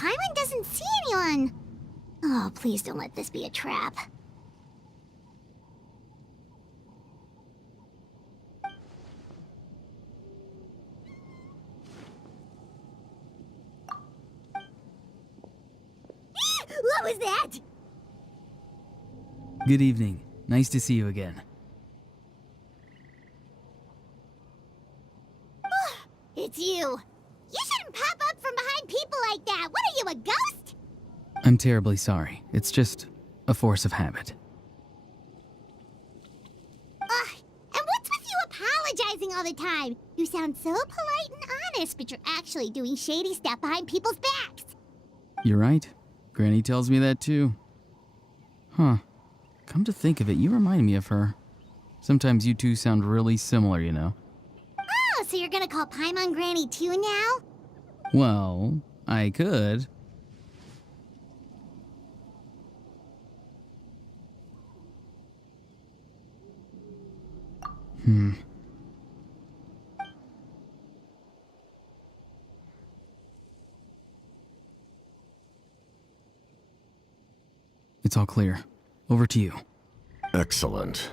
Paimon doesn't see anyone. Oh, please don't let this be a trap. What was that? Good evening. Nice to see you again. It's you. You shouldn't pop up from behind people like that. What are you, a ghost? I'm terribly sorry. It's just a force of habit. And what's with you apologizing all the time? You sound so polite and honest, but you're actually doing shady stuff behind people's backs. You're right. Granny tells me that too. Huh. Come to think of it, you remind me of her. Sometimes you two sound really similar, you know. Oh, so you're gonna call Paimon Granny too now? Well, I could. It's all clear. Over to you. Excellent.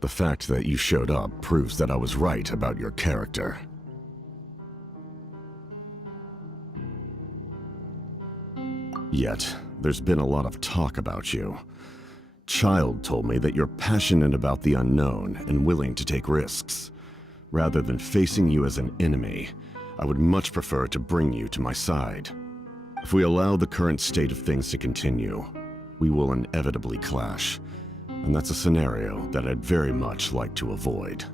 The fact that you showed up proves that I was right about your character. Yet, there's been a lot of talk about you. Child told me that you're passionate about the unknown and willing to take risks. Rather than facing you as an enemy, I would much prefer to bring you to my side. If we allow the current state of things to continue, we will inevitably clash, and that's a scenario that I'd very much like to avoid.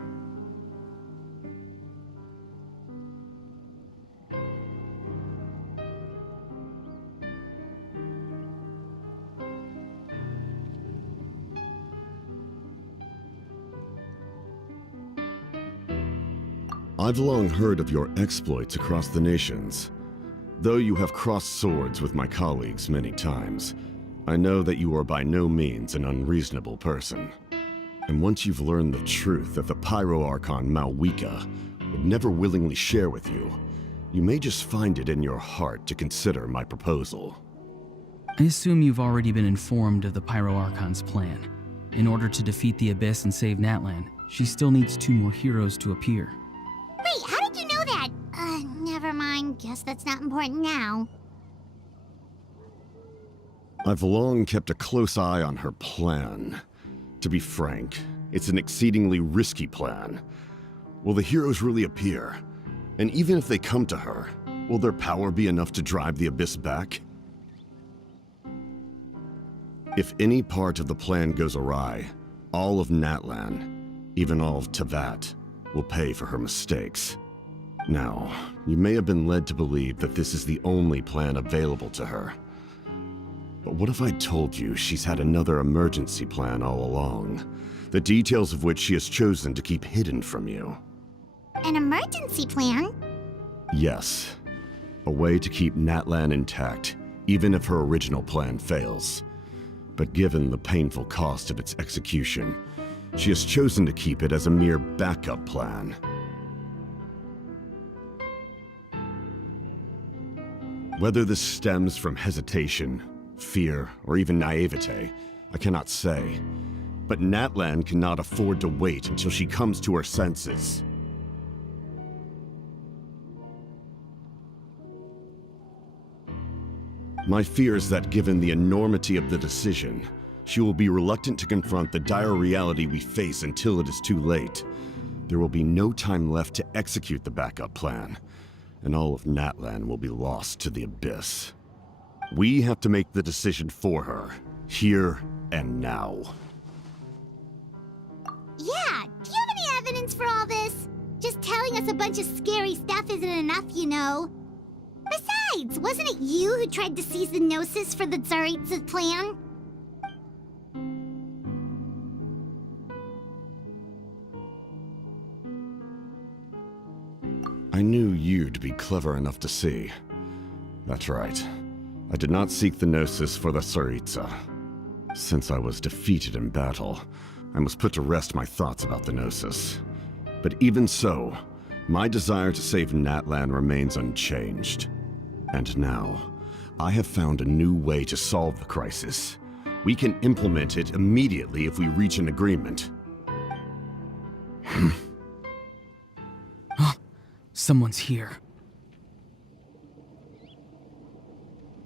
I've long heard of your exploits across the nations. Though you have crossed swords with my colleagues many times, I know that you are by no means an unreasonable person. And once you've learned the truth that the Pyro Archon Malwika would never willingly share with you, you may just find it in your heart to consider my proposal. I assume you've already been informed of the Pyro Archon's plan. In order to defeat the Abyss and save Natlan, she still needs 2 more heroes to appear. Wait, how did you know that? Never mind. Guess that's not important now. I've long kept a close eye on her plan. To be frank, it's an exceedingly risky plan. Will the heroes really appear? And even if they come to her, will their power be enough to drive the Abyss back? If any part of the plan goes awry, all of Natlan, even all of Tevat, will pay for her mistakes. Now, you may have been led to believe that this is the only plan available to her. But what if I told you she's had another emergency plan all along, the details of which she has chosen to keep hidden from you? An emergency plan? Yes. A way to keep Natlan intact, even if her original plan fails. But given the painful cost of its execution, she has chosen to keep it as a mere backup plan. Whether this stems from hesitation, fear, or even naivete, I cannot say. But Natlan cannot afford to wait until she comes to her senses. My fear is that given the enormity of the decision, she will be reluctant to confront the dire reality we face until it is too late. There will be no time left to execute the backup plan, and all of Natlan will be lost to the Abyss. We have to make the decision for her, here and now. Yeah, do you have any evidence for all this? Just telling us a bunch of scary stuff isn't enough, you know. Besides, wasn't it you who tried to seize the Gnosis for the Tsaritsa's plan? I knew you'd be clever enough to see. That's right. I did not seek the Gnosis for the Tsaritsa. Since I was defeated in battle, I must put to rest my thoughts about the Gnosis. But even so, my desire to save Natlan remains unchanged. And now, I have found a new way to solve the crisis. We can implement it immediately if we reach an agreement. Someone's here.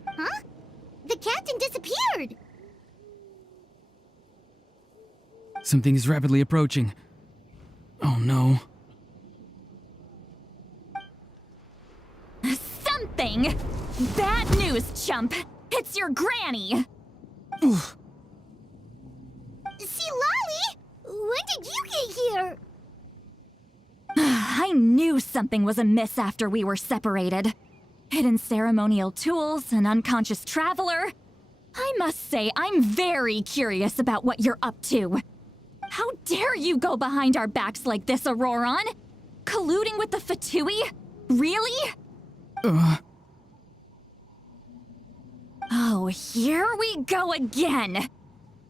Huh? The captain disappeared! Something is rapidly approaching. Oh no. Something? Bad news, chump! It's your granny! Oof. See, Lolly? When did you get here? I knew something was amiss after we were separated. Hidden ceremonial tools, an unconscious traveler. I must say, I'm very curious about what you're up to. How dare you go behind our backs like this, Ororon? Colluding with the Fatui? Really? Oh, here we go again.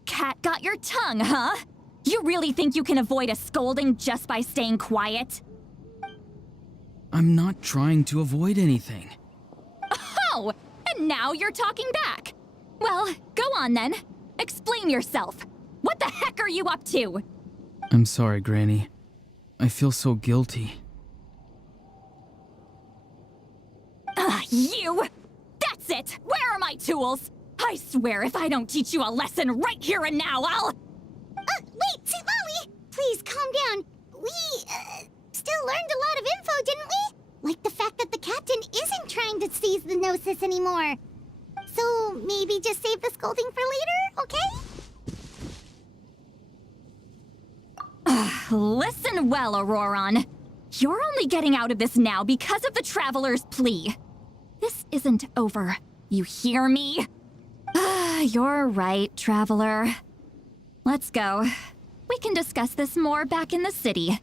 Cat got your tongue, huh? You really think you can avoid a scolding just by staying quiet? I'm not trying to avoid anything. Oh, and now you're talking back. Well, go on then. Explain yourself. What the heck are you up to? I'm sorry, Granny. I feel so guilty. You! That's it! Where are my tools? I swear if I don't teach you a lesson right here and now, I'll... Wait, see, Lolly! Please, calm down. We, still learned a lot of info, didn't we? Like the fact that the captain isn't trying to seize the Gnosis anymore. So, maybe just save the scolding for later, okay? Listen well, Ororon. You're only getting out of this now because of the Traveler's plea. This isn't over. You hear me? You're right, Traveler. Let's go. We can discuss this more back in the city.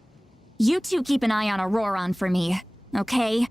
You two keep an eye on Ororon for me, okay?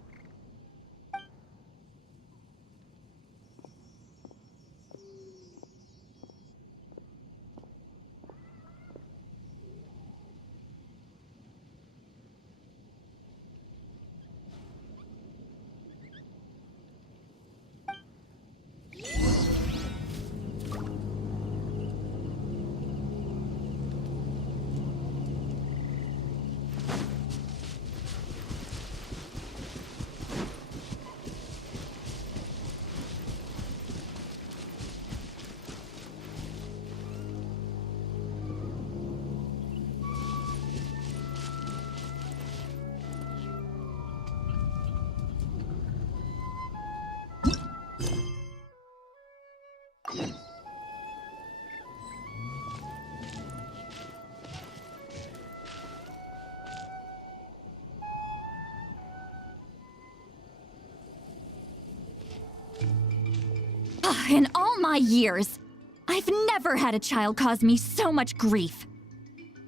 In all my years, I've never had a child cause me so much grief.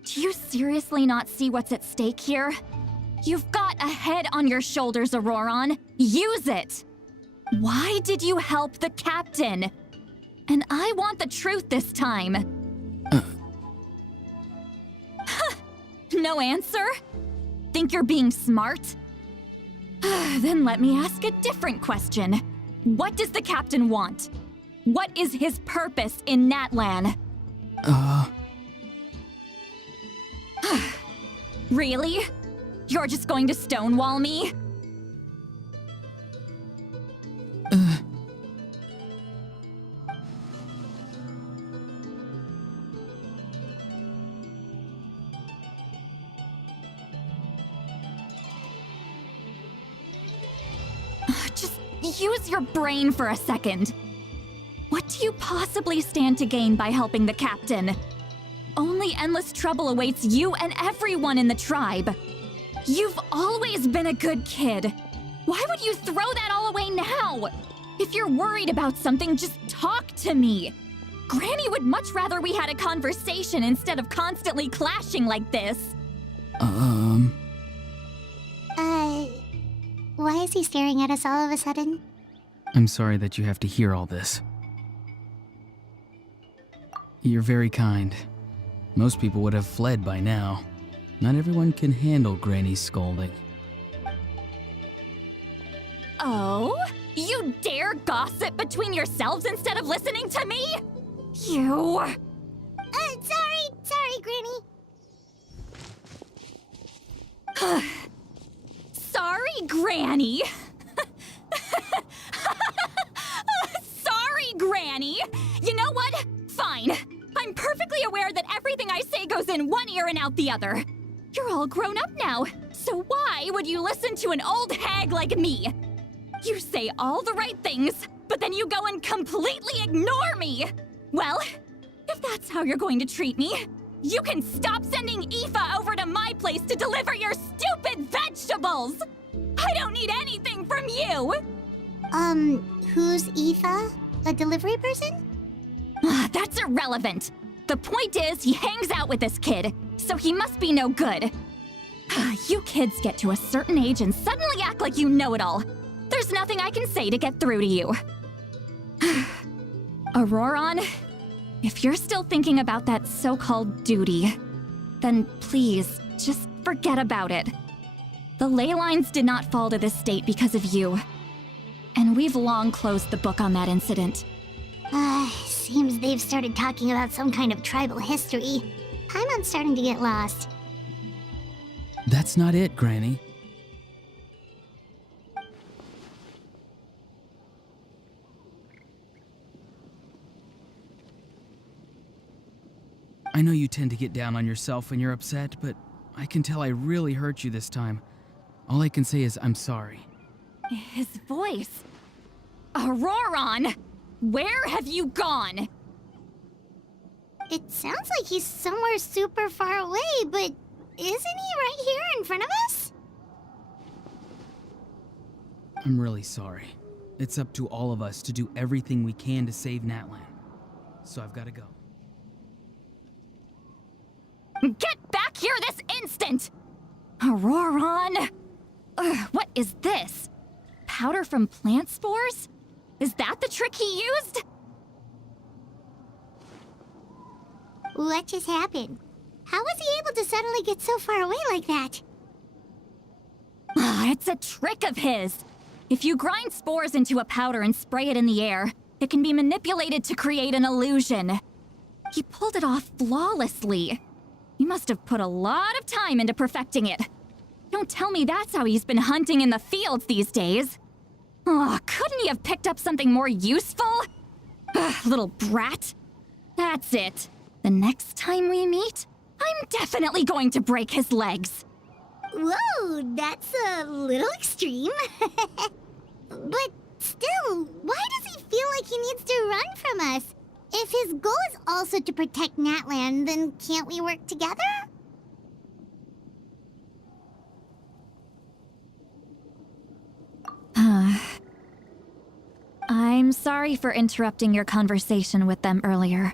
Do you seriously not see what's at stake here? You've got a head on your shoulders, Ororon. Use it! Why did you help the captain? And I want the truth this time. No answer? Think you're being smart? Then let me ask a different question. What does the captain want? What is his purpose in Natlan? Really? You're just going to stonewall me? Just use your brain for a second. What do you possibly stand to gain by helping the captain? Only endless trouble awaits you and everyone in the tribe. You've always been a good kid. Why would you throw that all away now? If you're worried about something, just talk to me. Granny would much rather we had a conversation instead of constantly clashing like this. Why is he staring at us all of a sudden? I'm sorry that you have to hear all this. You're very kind. Most people would have fled by now. Not everyone can handle Granny's scolding. Oh? You dare gossip between yourselves instead of listening to me? You... Sorry, Granny. Sorry, Granny. Sorry, Granny. You know what? Fine. I'm perfectly aware that everything I say goes in one ear and out the other. You're all grown up now, so why would you listen to an old hag like me? You say all the right things, but then you go and completely ignore me. Well, if that's how you're going to treat me, you can stop sending Aoife over to my place to deliver your stupid vegetables! I don't need anything from you! Who's Aoife? A delivery person? That's irrelevant. The point is, he hangs out with this kid, so he must be no good. You kids get to a certain age and suddenly act like you know it all. There's nothing I can say to get through to you. Ororon, if you're still thinking about that so-called duty, then please, just forget about it. The ley lines did not fall to this state because of you. And we've long closed the book on that incident. Seems they've started talking about some kind of tribal history. I'm starting to get lost. That's not it, Granny. I know you tend to get down on yourself when you're upset, but I can tell I really hurt you this time. All I can say is I'm sorry. His voice. Ororon! Where have you gone? It sounds like he's somewhere super far away, but isn't he right here in front of us? I'm really sorry. It's up to all of us to do everything we can to save Natlan. So I've got to go. Get back here this instant! Ororon! What is this? Powder from plant spores? Is that the trick he used? What just happened? How was he able to suddenly get so far away like that? It's a trick of his. If you grind spores into a powder and spray it in the air, it can be manipulated to create an illusion. He pulled it off flawlessly. He must have put a lot of time into perfecting it. Don't tell me that's how he's been hunting in the fields these days. Oh, couldn't he have picked up something more useful? Little brat. That's it. The next time we meet, I'm definitely going to break his legs. Whoa, that's a little extreme. But still, why does he feel like he needs to run from us? If his goal is also to protect Natlan, then can't we work together? I'm sorry for interrupting your conversation with them earlier.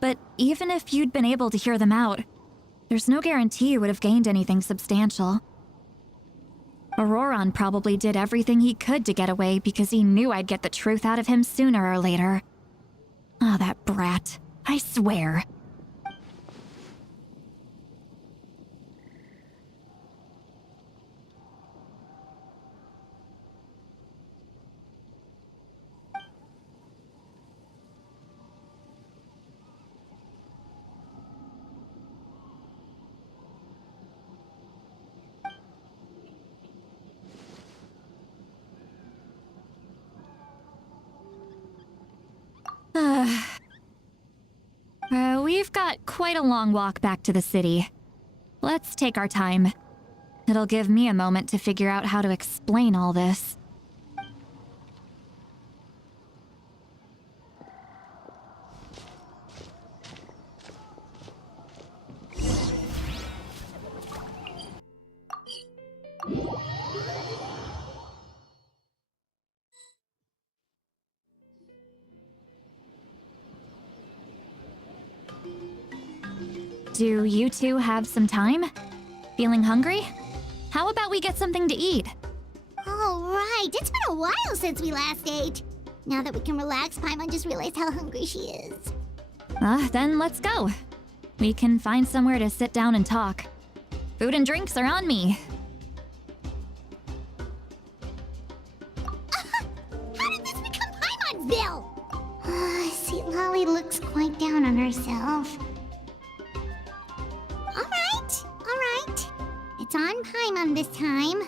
But even if you'd been able to hear them out, there's no guarantee you would have gained anything substantial. Ororon probably did everything he could to get away because he knew I'd get the truth out of him sooner or later. Ah, that brat. I swear. We've got quite a long walk back to the city. Let's take our time. It'll give me a moment to figure out how to explain all this. Do you two have some time? Feeling hungry? How about we get something to eat? All right, it's been a while since we last ate. Now that we can relax, Paimon just realized how hungry she is. Then let's go. We can find somewhere to sit down and talk. Food and drinks are on me. How did Lolly looks quite down on herself. Alright. It's on Paimon this time.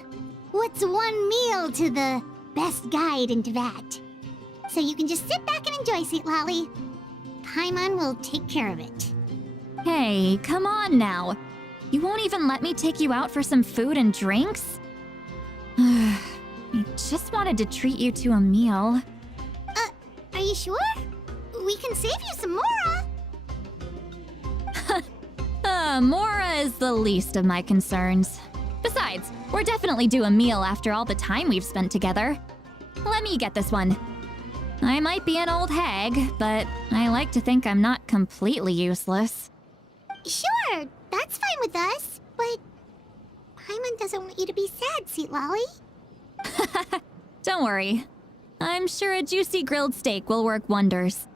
What's one meal to the best guide into that? So you can just sit back and enjoy, Sweet Lolly. Paimon will take care of it. Hey, come on now. You won't even let me take you out for some food and drinks? I just wanted to treat you to a meal. Are you sure? We can save you some Mora. Mora is the least of my concerns. Besides, we're definitely due a meal after all the time we've spent together. Let me get this one. I might be an old hag, but I like to think I'm not completely useless. Sure, that's fine with us, but Paimon doesn't want you to be sad, Sweet Lolly. Don't worry. I'm sure a juicy grilled steak will work wonders.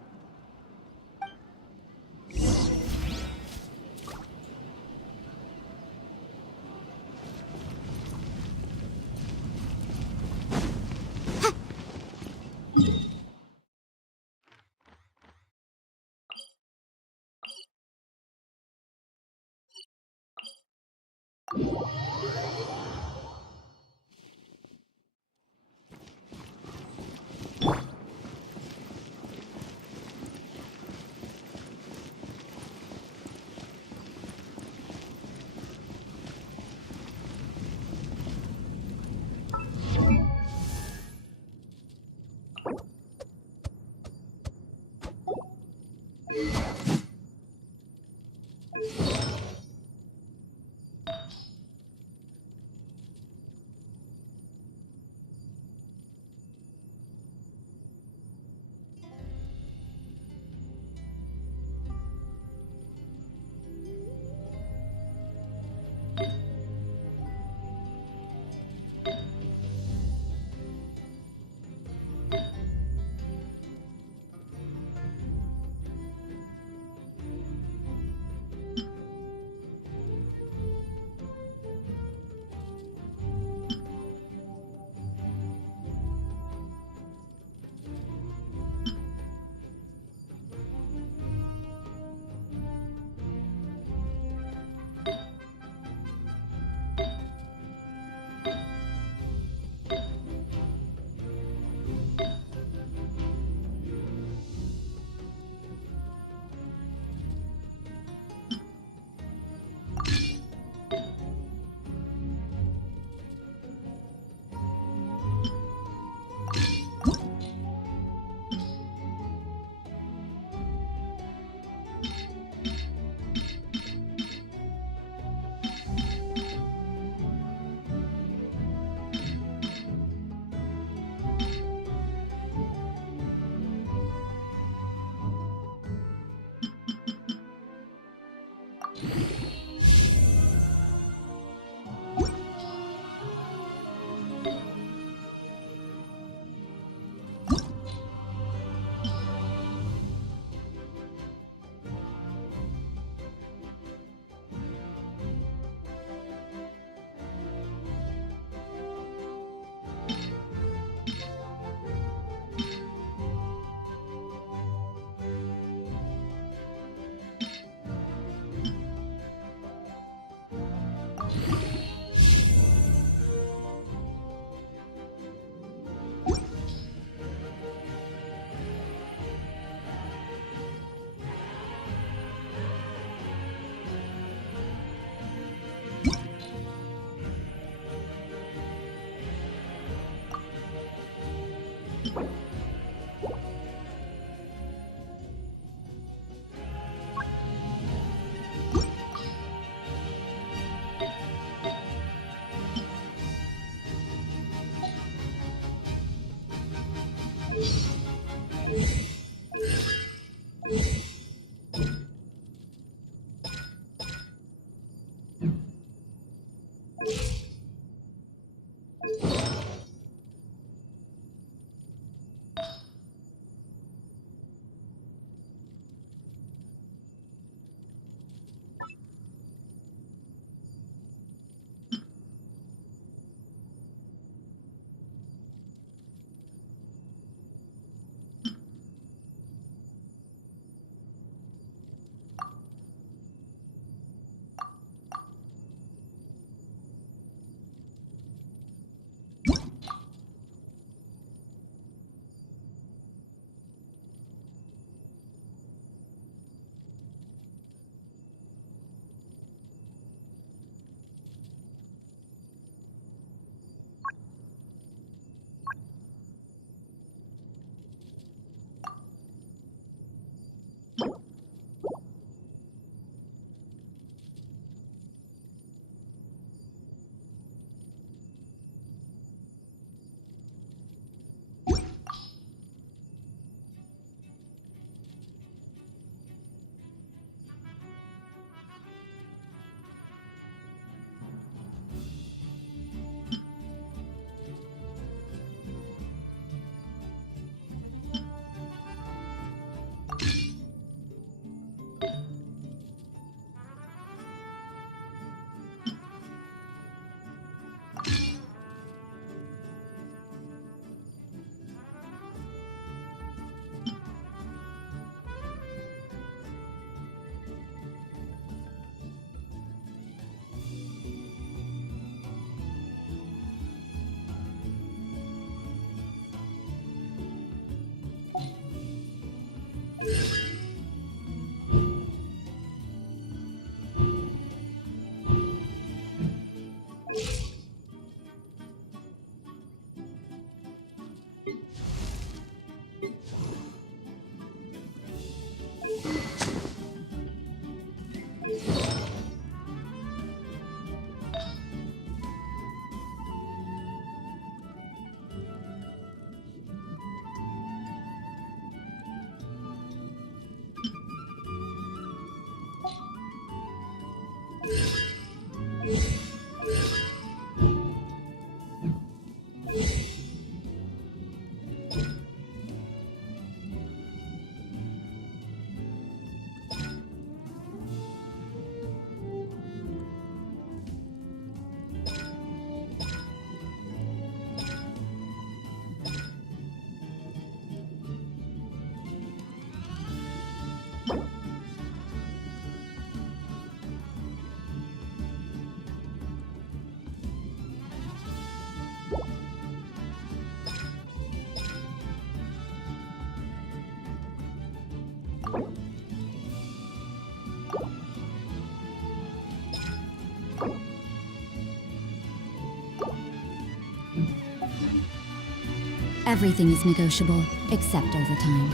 Everything is negotiable, except overtime.